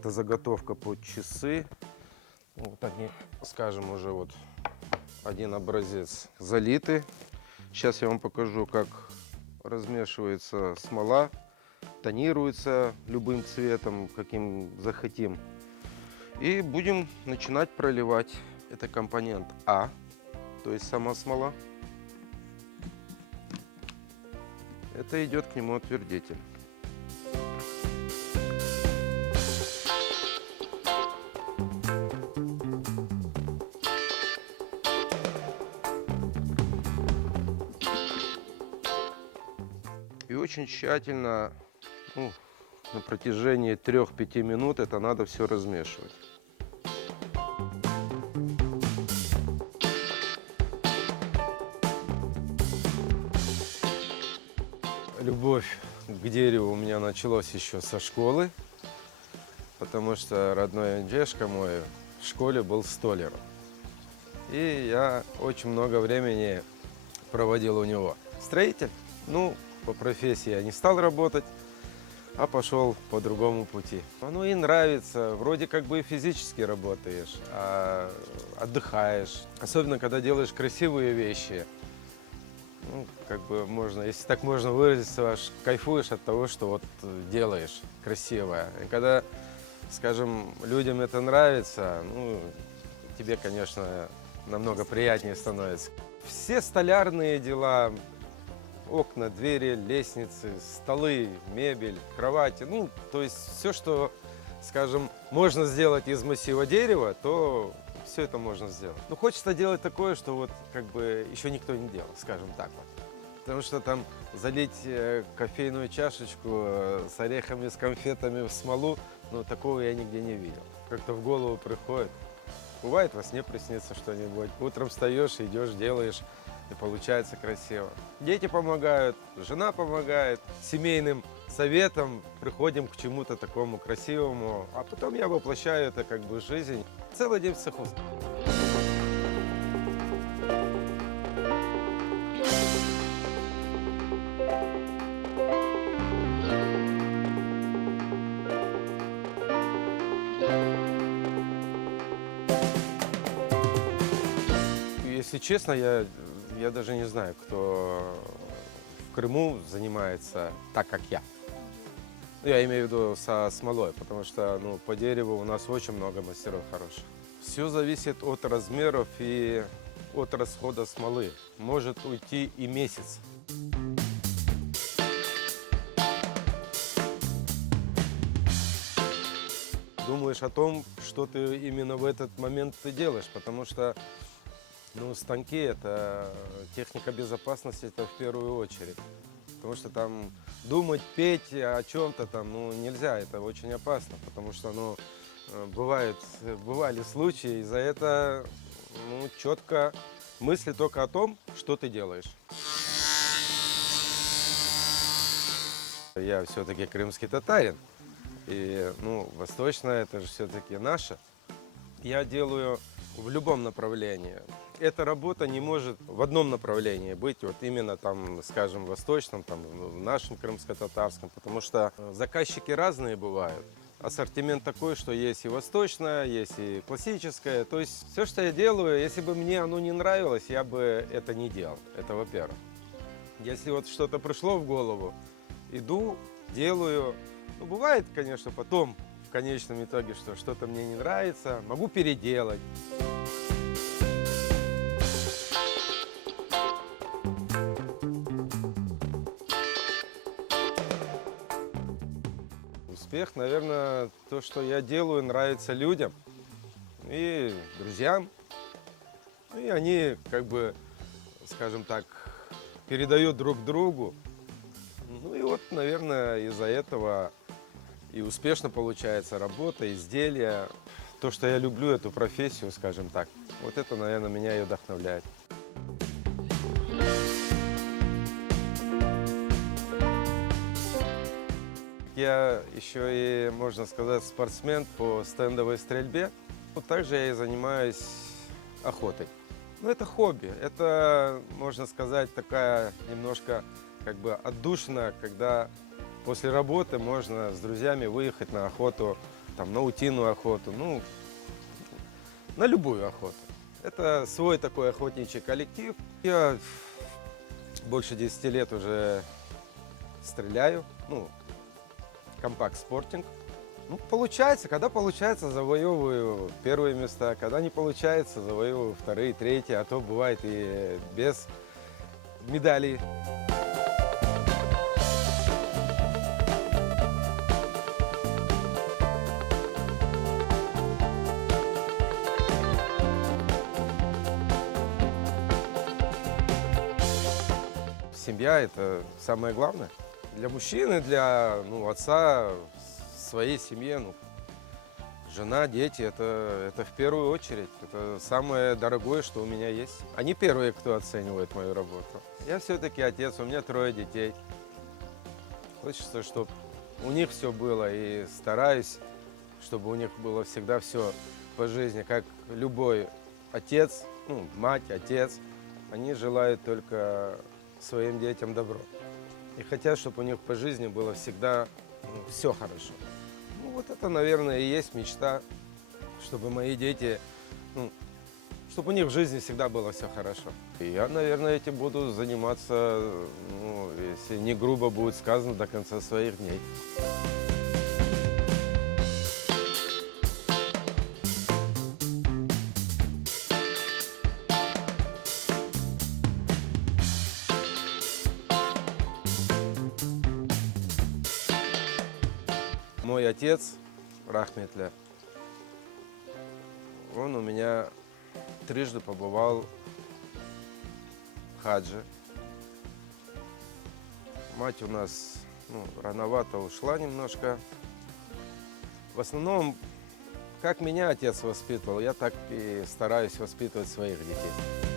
Это заготовка под часы. Вот они, скажем, уже вот один образец залиты. Сейчас я вам покажу, как размешивается смола, тонируется любым цветом, каким захотим. И будем начинать проливать. Это компонент А, то есть сама смола. Это идет к нему отвердитель. И очень тщательно, на протяжении 3-5 минут это надо все размешивать. Любовь к дереву у меня началась еще со школы, потому что родной дедушка мой в школе был столяром. И я очень много времени проводил у него. Строитель, по профессии я не стал работать, а пошел по другому пути. Оно и нравится, вроде как бы и физически работаешь, а отдыхаешь. Особенно, когда делаешь красивые вещи. Можно, если так можно выразиться, аж кайфуешь от того, что вот делаешь красивое. И когда, скажем, людям это нравится, тебе, конечно, намного приятнее становится. Все столярные дела, окна, двери, лестницы, столы, мебель, кровати, то есть все, что, скажем, можно сделать из массива дерева, то все это можно сделать. Но хочется делать такое, что вот еще никто не делал, скажем так вот. Потому что там залить кофейную чашечку с орехами, с конфетами в смолу, такого я нигде не видел. Как-то в голову приходит. Бывает, во сне приснится что-нибудь. Утром встаешь, идешь, делаешь, и получается красиво. Дети помогают, жена помогает. Семейным советом приходим к чему-то такому красивому, а потом я воплощаю это в жизнь. Целый день в цеху. Если честно, я даже не знаю, кто в Крыму занимается так, как я. Я имею в виду со смолой, потому что по дереву у нас очень много мастеров хороших. Все зависит от размеров и от расхода смолы. Может уйти и месяц. Думаешь о том, что ты именно в этот момент ты делаешь, потому что станки – это техника безопасности, это в первую очередь. Потому что там думать, петь о чем-то там, нельзя, это очень опасно, потому что, бывали случаи, и за это, четко мысли только о том, что ты делаешь. Я все-таки крымский татарин, и, восточное – это же все-таки наше. Я делаю в любом направлении. Эта работа не может в одном направлении быть, вот именно там, скажем, восточном, там, в нашем крымско-татарском, потому что заказчики разные бывают. Ассортимент такой, что есть и восточное, есть и классическое. То есть все, что я делаю, если бы мне оно не нравилось, я бы это не делал. Это во-первых. Если вот что-то пришло в голову, иду, делаю. Бывает, конечно, потом, в конечном итоге, что что-то мне не нравится, могу переделать. Успех, наверное, то, что я делаю, нравится людям и друзьям. И они, скажем так, передают друг другу. И вот, наверное, из-за этого и успешно получается работа, изделия. То, что я люблю эту профессию, скажем так, вот это, наверное, меня и вдохновляет. Я еще и, можно сказать, спортсмен по стендовой стрельбе. Также я и занимаюсь охотой. Это хобби. Это, можно сказать, такая немножко отдушина, когда после работы можно с друзьями выехать на охоту там, на утиную охоту, ну, на любую охоту. Это свой такой охотничий коллектив. Я больше 10 лет уже стреляю, ну, компакт-спортинг. Ну, получается, когда получается, завоевываю первые места, когда не получается, завоевываю вторые, третьи, а то бывает и без медалей. Семья – это самое главное. Для мужчины, для отца, своей семье, жена, дети – это в первую очередь. Это самое дорогое, что у меня есть. Они первые, кто оценивает мою работу. Я все-таки отец, у меня 3 детей. Хочется, чтобы у них все было, и стараюсь, чтобы у них было всегда все по жизни, как любой отец, мать, отец. Они желают только своим детям добро. И хотят, чтобы у них по жизни было всегда все хорошо. Вот это, наверное, и есть мечта, чтобы мои дети, чтобы у них в жизни всегда было все хорошо. И я, наверное, этим буду заниматься, если не грубо будет сказано, до конца своих дней. Мой отец, Рахметля, он у меня 3 побывал в хаджи. Мать у нас рановато ушла немножко. В основном, как меня отец воспитывал, я так и стараюсь воспитывать своих детей.